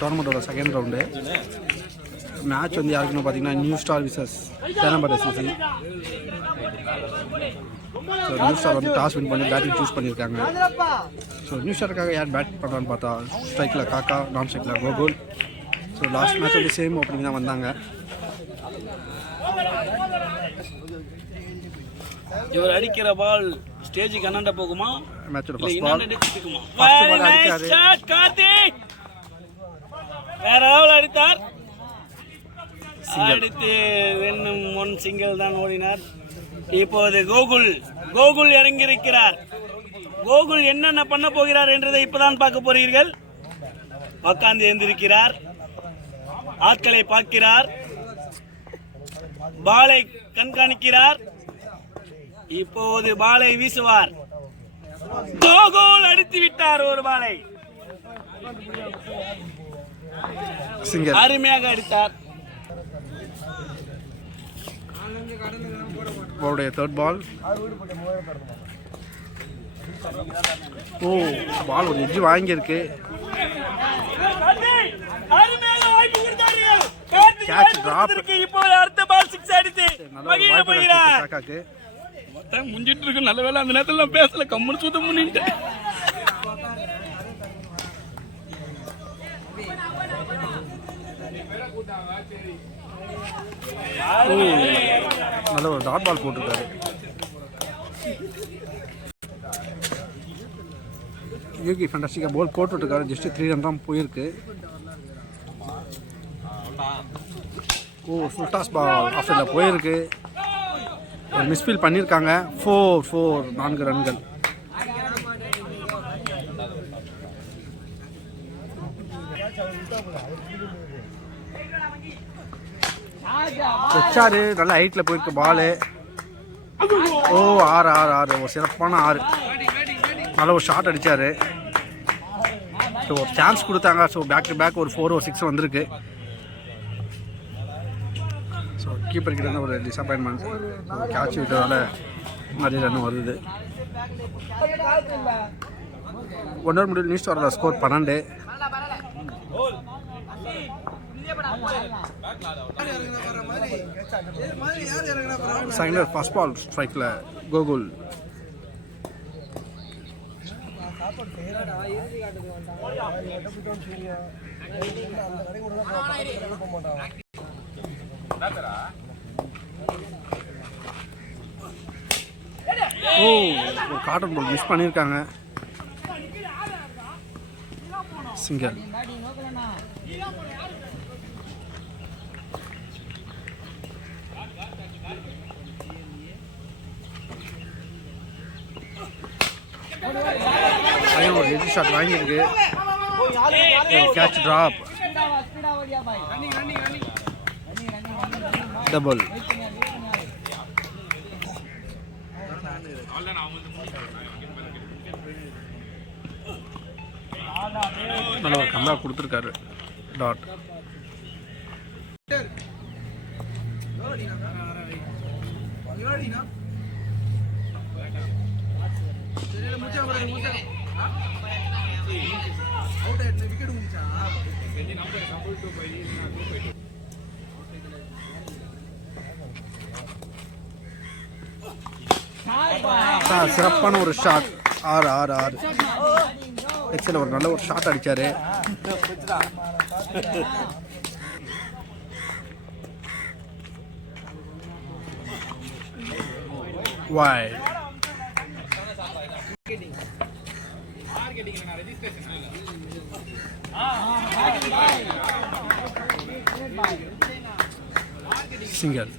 டோர்னமெண்ட்டோட second round. Match வந்து யாருக்குன்னு பார்த்தீங்கன்னா new star versus Teynampet CC. So new star வந்து டாஸ் வின் பண்ணி பேட்டிங் சூஸ் பண்ணியிருக்காங்க. ஸோ நியூ ஸ்டாருக்காக யார் பேட் பண்ணுறான்னு பார்த்தா ஸ்ட்ரைக்கில் காக்கா, நான் ஸ்ட்ரைக்கில் கோகுல். ஸோ லாஸ்ட் மேட்ச் வந்து சேம் ஓப்பனிங் தான் வந்தாங்க. இவர் அடிக்கிற பால் ஸ்டேஜுக்கு அண்ணாண்ட போகுமா? மேட்சோட ஃபர்ஸ்ட் பால் கார்த்திக் வேற லெவல் அடித்தார். அடுத்து இன்னும் ஒன் சிங்கிள் தான் ஓடினார். இப்போது கோகுல் இறங்கியிருக்கிறார். கோகுல் என்னென்ன பண்ண போகிறார் என்றதை இப்பதான் பார்க்க போறீர்கள். உட்கார்ந்து எழுந்திருக்கிறார், ஆட்களை பார்க்கிறார், பாலை கண்காணிக்கிறார். இப்போது பாலை வீசுவார். கோகுல் அடித்து விட்டார் ஒரு பாலை. அருமையாக அடித்தார். அவருடைய தேர்ட் பால். பால் ஒரு எட்ஜ் வாங்கியிருக்கு. Catch drop. இப்போது அடுத்த பால் 6 அடித்து காக்காக்கு முஞ்சிட்டு இருக்கு. நல்ல வேலை அந்த நேரத்துல நான் பேசல, கம்முன்னு சுத்தம் பண்ணிட்டு. நல்ல ஒரு டாட் பால் போட்டிருக்காரு. யூகி ஃபேண்டாஸ்டிக்காக பால் போட்டுருக்காரு. ஜஸ்ட் 3 ரன் தான் போயிருக்கு. ஃபுல் டாஸ் பால் ஆஃப்ல போயிருக்கு. ஒரு மிஸ்ஃபீல் பண்ணியிருக்காங்க. 4 ரன்கள். வச்சாரு, நல்ல ஹைட்டில் போயிருக்கு பாலு. 6 ஒரு சிறப்பான 6. நல்ல ஒரு ஷாட் அடித்தார். ஸோ ஒரு சான்ஸ் கொடுத்தாங்க. ஸோ பேக் டு பேக் ஒரு 4 or 6 வந்திருக்கு. ஸோ கீப்பர் கிட்ட ஒரு டிசப்பாயின்மெண்ட். கேட்ச் விட்டதால நிறைய ரன் வருது. 1 ஓவர் முடிவில் நியூ ஸ்டாரோட ஸ்கோர் 12. செகண்ட் ஃபர்ஸ்ட் பால் ஸ்ட்ரைக்கில் கோகுல். ஒரு காட்டன் பால் மிஸ் பண்ணியிருக்காங்க. சிங்கிள். ஒரு ஹெட் ஷாட் வாங்கியிருக்கு. Catch drop. டபுள். நல்ல ஒரு கம்பேக் கொடுத்துருக்காரு. டாட். சிறப்பான ஒரு ஷாட். 6 எக்ஸல் ஒரு நல்ல ஒரு ஷாட் அடிச்சாரு. wide. Single.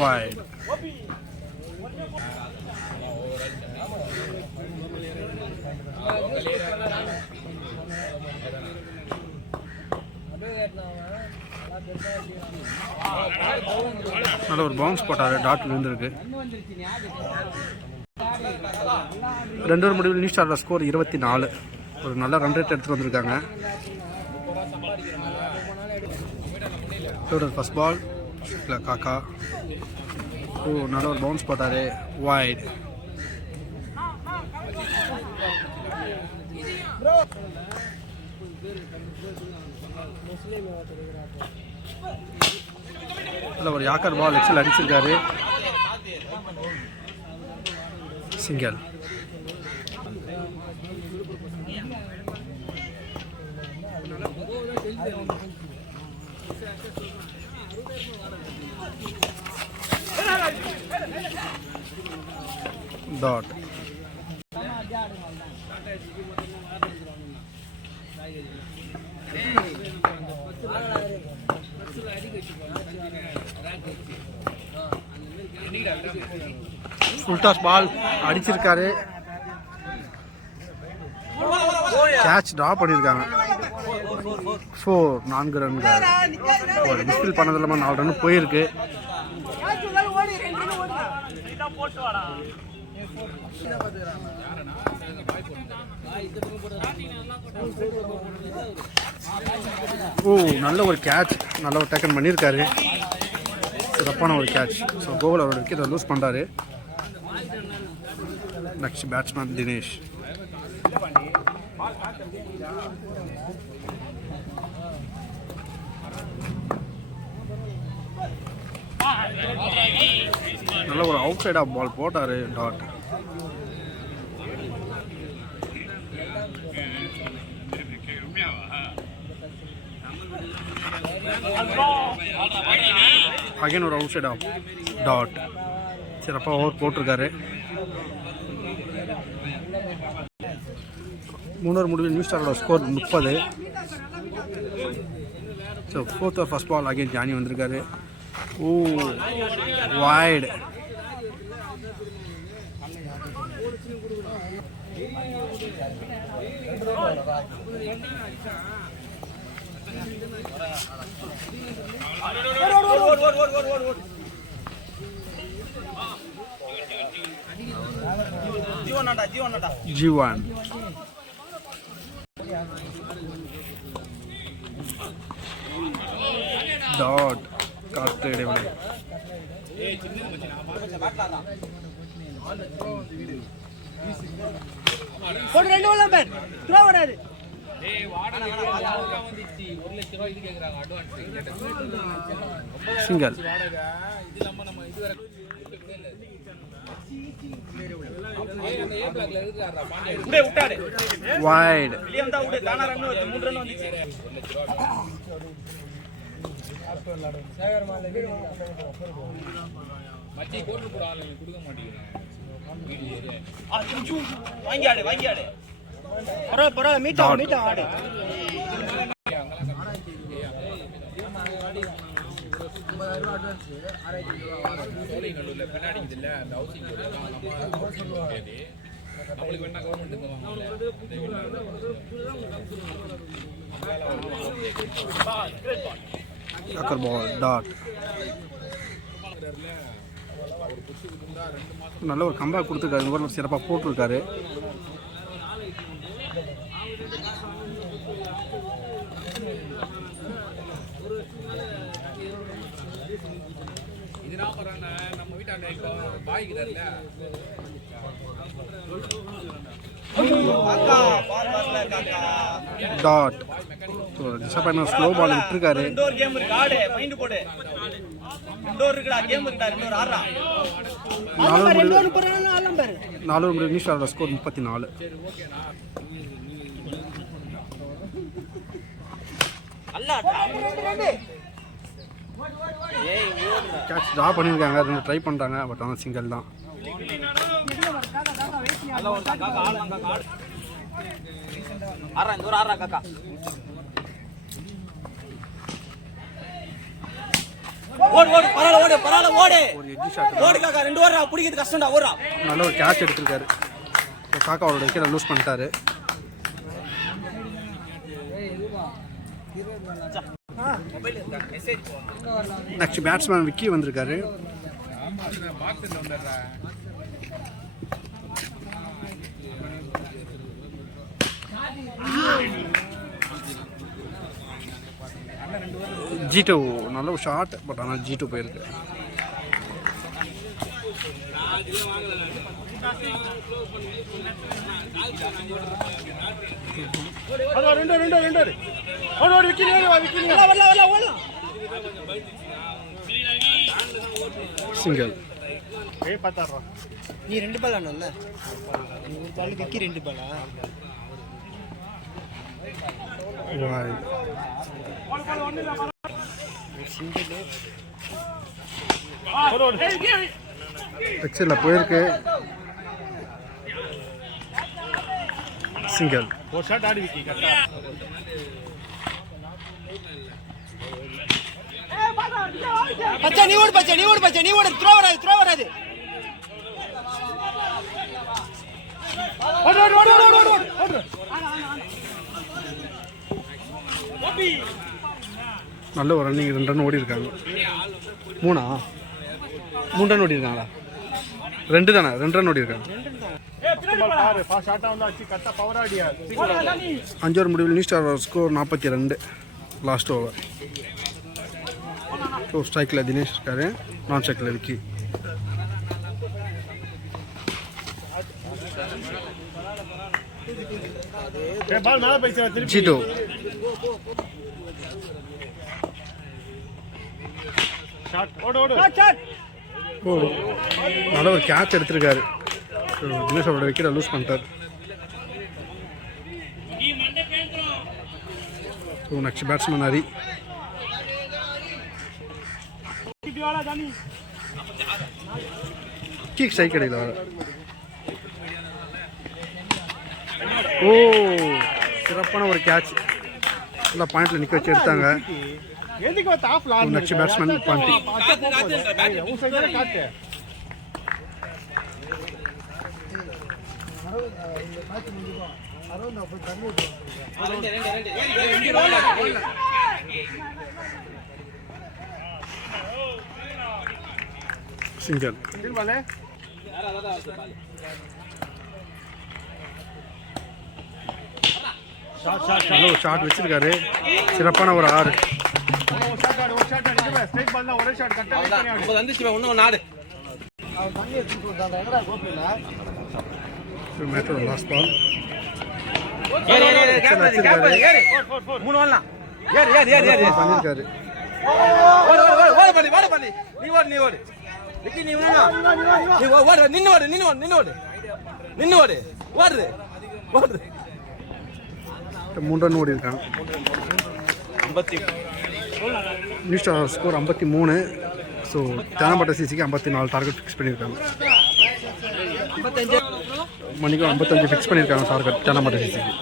Wide. நல்ல ஒரு பவுன்ஸ் போட்டாரு. டாட் விழுந்திருக்கு. 2 ஓவர் முடிவில் நியூ ஸ்டாரோட ஸ்கோர் 24. ஒரு நல்ல ரன் ரேட் எடுத்துட்டு வந்திருக்காங்க. டோட்டல் ஃபர்ஸ்ட் பால் காக்கா. ஓ நல்ல ஒரு பவுன்ஸ் போட்டார், வைட். அதில் ஒரு யாக்கர் பால் எக்ஸல் அடிச்சிருக்காரு, single. Dot. Full toss ball அடிச்சிருக்காரு, கேட்ச் ட்ரா பண்ணியிருக்காங்க. 4 ரன்கள். ஒரு மிஸ்ஃபீல் பண்ணது இல்லாமல் 4 ரன் போயிருக்கு. ஓ நல்ல ஒரு கேட்ச், நல்ல ஒரு டேக்கன் பண்ணியிருக்காரு, சிறப்பான ஒரு கேட்ச். ஸோ கோகுல் அவரோட விக்கெட்டை லூஸ் பண்ணுறாரு. Next batsman Dinesh. நல்ல ஒரு அவுட் சைட் ஆஃப் பால் போட்டார், டாட். அகைன் ஒரு அவுட் சைட் ஆஃப், டாட். சிறப்பாக ஓவர் போட்டிருக்காரு. 3 ஓவர் முடிவில் நியூ ஸ்டாரோட ஸ்கோர் 30. So 4th over first ball again Johnny வந்திருக்காரு. Oh wide. G1. Dot. காத்து இடைவெளி. ஒரு ரெண்டு ஓவர் பேட் த்ரோ வராரு. சிங்கிள். வைட். பரவாயில்ல மீட்டா ஆடு. Yakkar ball, dot. நல்ல ஒரு கம்பேக் கொடுத்துருக்காரு, ஒரு சிறப்பாக போட்டிருக்காரு. டாட். டிசப்பாயின்மெண்ட் ஸ்லோ பால் விட்டுருக்காரு. 4 ஓவர் நியூ ஸ்டாரோட ஸ்கோர் 34. கேட்ச் ட்ரா பண்ணியிருக்காங்க, 2 ட்ரை பண்ணுறாங்க, பட் ஆனால் சிங்கிள் தான். நல்ல ஒரு கேட்ச் எடுத்திருக்காரு, காக்கா அவரோட விக்கெட்டை லூஸ் பண்ணிட்டாரு. நெக்ஸ்ட் பேட்ஸ்மேன் விக்கி வந்திருக்காரு. G2 நல்ல ஒரு ஷாட், பட் ஆனால் G2 போயிருக்கு. சிங்கிள். நீ 2 பால் ஆனல்ல, ஒரு பாலுக்கு விக்கி 2 பாலா? எக்ஸில் போயிருக்கு. சிங்கிள். ஒரு ஷாட் ஆடி விக்கி கரெக்டா. பச்சா நீ ஓடு, பச்சா நீ ஓடு, பச்சா நீ ஓடு. த்ரோ வராது, த்ரோ வராது. ஓடு ஓடு ஓடு ஓடு ஓடு ஓடு. நல்ல ஒரு ரன்னிங். 2 ரன் ஓடி இருக்காங்க. 3 ரன் ஓடி இருக்காங்களா? 2 தானே? 2 ரன் ஓடி இருக்காங்க. 5 ஓவர் முடிவில் new star score 42. Last over. So ஸ்ட்ரைக்கில் தினேஷ் இருக்காரு, நான் ஸ்ட்ரைக்கில் விக்கி. G2 ஓ நல்ல ஒரு கேட்ச் எடுத்திருக்காரு. தினேஷ் அவரோட விக்கெட்டை லூஸ் பண்ணிட்டார். So next batsman Hari. Kick strike கிடைக்கல. ஓ சிறப்பான ஒரு கேட்ச். நல்லா பாயிண்ட்ல நிற்க வச்சு எடுத்தாங்க. Next batsman Pandi. சிங்கிள். நல்ல ஒரு ஷாட் வச்சிருக்காரு. சிறப்பான ஒரு 6. Last ball. பண்ணிருக்காரு. மூணு ரன் ஓடி இருக்காங்க. New star score 53. So Thenampatta சிசிக்கு 54 டார்கெட் ஃபிக்ஸ் பண்ணியிருக்காங்க. மணிக்கு 55 ஃபிக்ஸ் பண்ணியிருக்காங்க டார்கெட் தேனம்பட்ட சிசிக்கு.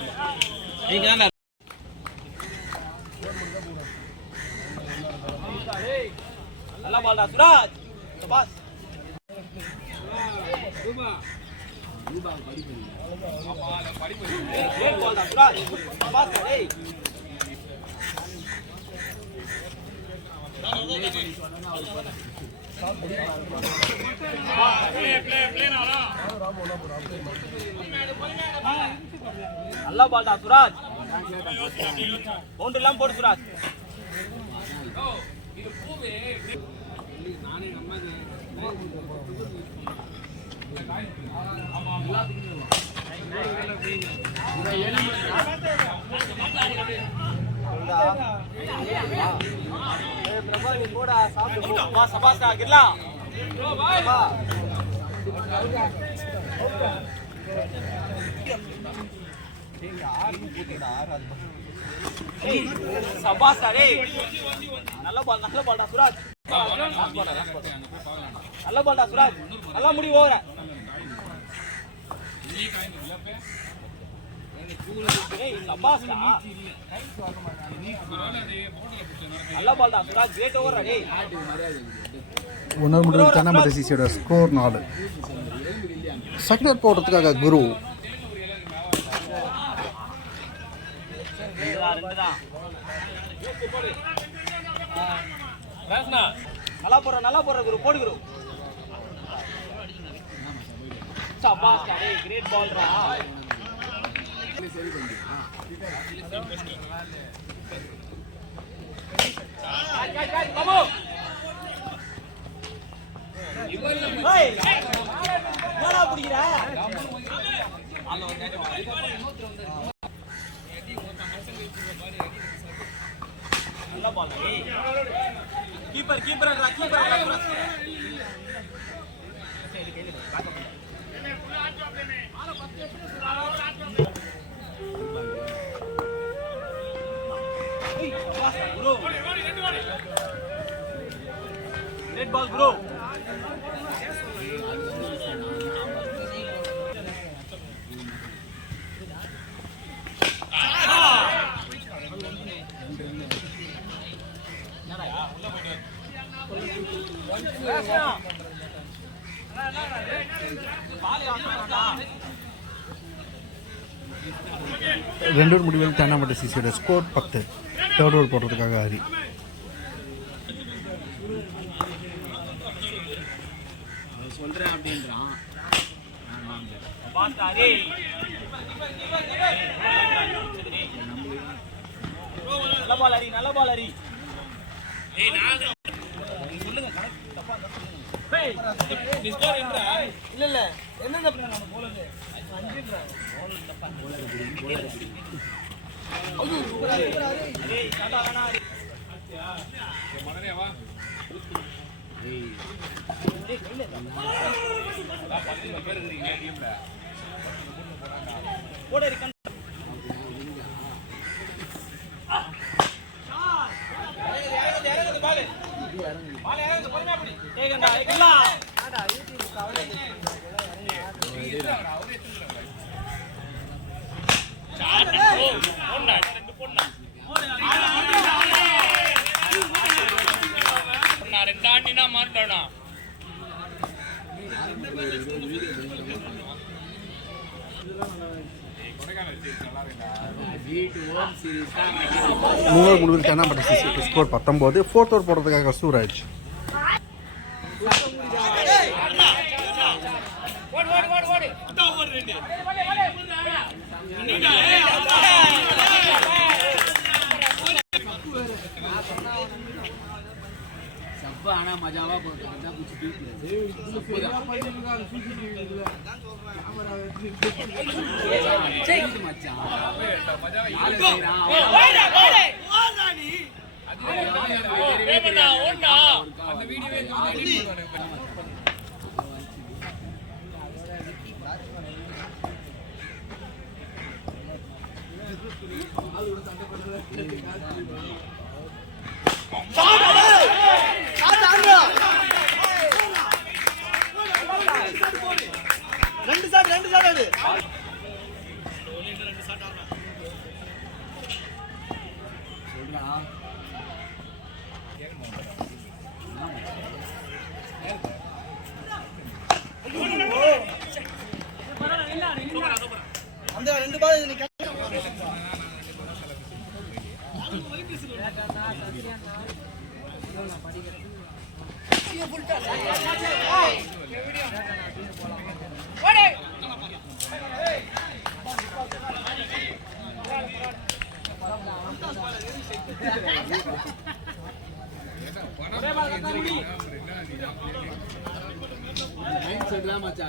நல்லா பால்டா சுராஜ். பவுண்டரி எல்லாம் போடு சுராஜ். போடா சாப்பிடு. சபாஸ்டா கிர்லா. சபாஸ்டா டேய். நல்ல பால்டா சுராஜ். நல்ல பால்டா சுராஜ். நல்லா முடி ஓவர. ஏய் சபாஸ்டா. நல்ல பால்டா சுராஜ். கிரேட் ஓவர் டேய். ஒன்னர் முடிவில் தேனம்பட்ட சிசியோட ஸ்கோர் 4. செகண்ட் ஓவர் போடுறதுக்காக குரு. நல்லா போற குரு. போடு குரு. சபாஸ்டா டேய். கிரேட் பால்டா. Red ball, bro. ரெண்டு ஓவர் முடிவில் தேனாம்பேட்டை சிசியோட ஸ்கோர் 10. தேர்ட் ஓவர் போடுறதுக்காக ஹரி. சொல்றேன் அப்படின்றான். நல்ல பால் ஹரி, நல்ல பால் ஹரி. இல்ல இல்ல என்ன போலது மூணாவது முடிவில் தேனாம்பேட்டை சிசியோட ஸ்கோர் 19. ஃபோர்த் ஓவர் போடுறதுக்காக சூராஜ். ஆனா மஜாவா போட்டு ரெண்டு சாட் அது அந்த ரெண்டு பால்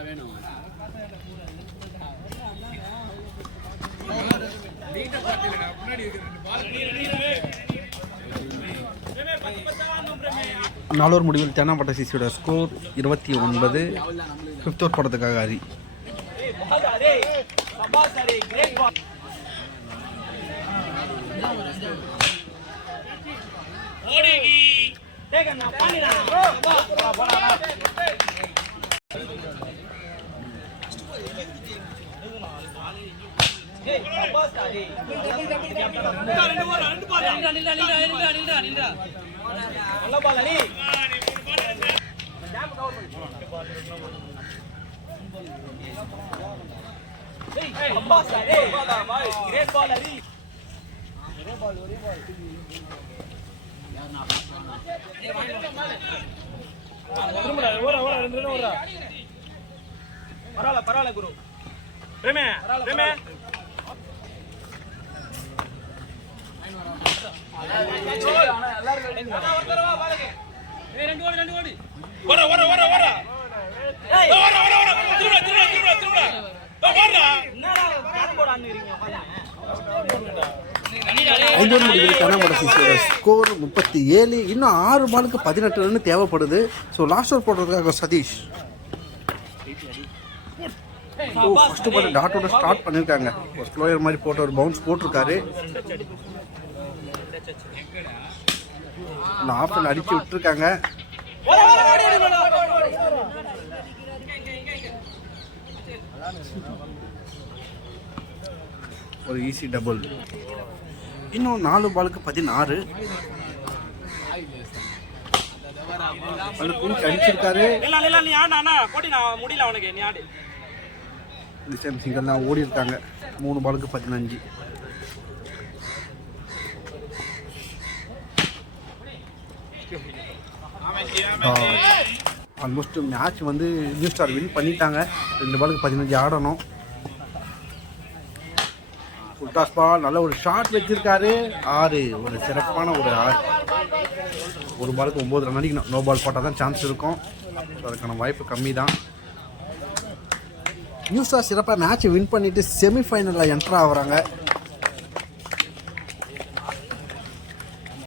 வேணும். 4 ஓவர் முடிவில் தேனாம்பேட்டை சிசியோட ஸ்கோர் 29. ஃபிஃப்த் ஓவர் போடுறதுக்காக ஹரி. பரவாயில்ல குரு. 5 ஓவர் முடிவில் தென்னம்பட ஸ்கோர் 37. இன்னும் 6 பாலுக்கு 18 ரன் தேவைப்படுது. ஸோ லாஸ்ட் ஓவர் போடுறதுக்காக சதீஷ் ஃபர்ஸ்ட் பால் டாட்டோட ஸ்டார்ட் பண்ணியிருக்காங்க. ஒரு ஸ்லோயர் மாதிரி போட்டு ஒரு பவுன்ஸ் போட்டிருக்காரு. ஆஃபில் அடிச்சு விட்டுருக்காங்க. ஒரு ஈஸி டபுள். இன்னும் 4 பாலுக்கு 16. அடிச்சிருக்காரு. சிங்கர் தான் ஓடி இருக்காங்க. 3 பாலுக்கு 15. ஆல்மோஸ்ட் மேட்ச் வந்து நியூ ஸ்டார் வின் பண்ணிட்டாங்க. 2 பாலுக்கு 15 ஆடணும். டாஸ் பால் நல்ல ஒரு ஷாட் வச்சிருக்காரு. 6 ஒரு சிறப்பான ஒரு 1 பாலுக்கு 9 ரன் அடிக்கணும். நோ பால் போட்டால் தான் சான்ஸ் இருக்கும். அதுக்கான வாய்ப்பு கம்மி தான். நியூ ஸ்டார் சிறப்பாக மேட்ச் வின் பண்ணிட்டு செமிஃபைனலில் என்ட்ரு ஆகுறாங்க.